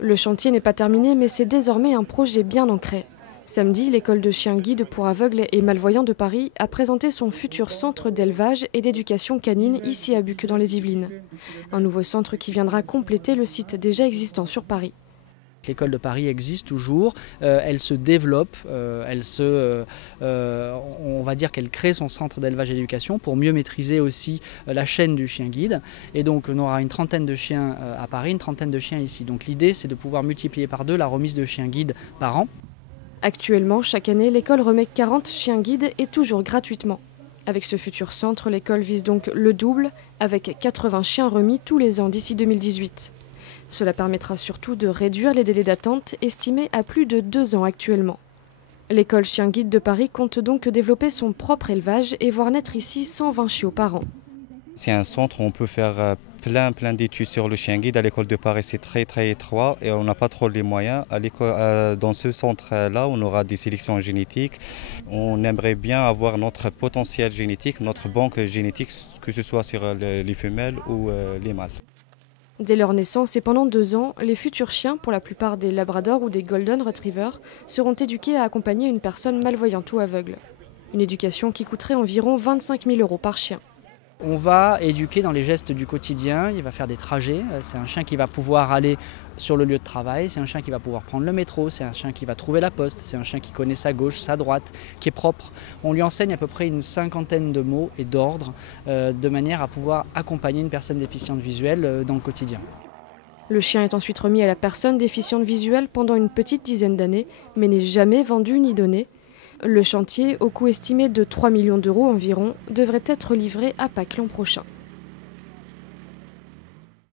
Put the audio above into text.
Le chantier n'est pas terminé, mais c'est désormais un projet bien ancré. Samedi, l'école de chiens guides pour aveugles et malvoyants de Paris a présenté son futur centre d'élevage et d'éducation canine ici à Buc dans les Yvelines. Un nouveau centre qui viendra compléter le site déjà existant sur Paris. L'école de Paris existe toujours, elle se développe, on va dire qu'elle crée son centre d'élevage et d'éducation pour mieux maîtriser aussi la chaîne du chien guide. Et donc on aura une trentaine de chiens à Paris, une trentaine de chiens ici. Donc l'idée c'est de pouvoir multiplier par 2 la remise de chiens guides par an. Actuellement, chaque année, l'école remet 40 chiens guides et toujours gratuitement. Avec ce futur centre, l'école vise donc le double, avec 80 chiens remis tous les ans d'ici 2018. Cela permettra surtout de réduire les délais d'attente, estimés à plus de 2 ans actuellement. L'école Chien Guide de Paris compte donc développer son propre élevage et voir naître ici 120 chiots par an. C'est un centre où on peut faire plein d'études sur le chien guide. À l'école de Paris, c'est très étroit et on n'a pas trop les moyens. Dans ce centre-là, on aura des sélections génétiques. On aimerait bien avoir notre potentiel génétique, notre banque génétique, que ce soit sur les femelles ou les mâles. Dès leur naissance et pendant 2 ans, les futurs chiens, pour la plupart des labradors ou des golden retrievers, seront éduqués à accompagner une personne malvoyante ou aveugle. Une éducation qui coûterait environ 25 000 € par chien. On va éduquer dans les gestes du quotidien, il va faire des trajets, c'est un chien qui va pouvoir aller sur le lieu de travail, c'est un chien qui va pouvoir prendre le métro, c'est un chien qui va trouver la poste, c'est un chien qui connaît sa gauche, sa droite, qui est propre. On lui enseigne à peu près une 50aine de mots et d'ordres de manière à pouvoir accompagner une personne déficiente visuelle dans le quotidien. Le chien est ensuite remis à la personne déficiente visuelle pendant une petite dizaine d'années, mais n'est jamais vendu ni donné. Le chantier, au coût estimé de 3 millions € environ, devrait être livré à Pâques l'an prochain.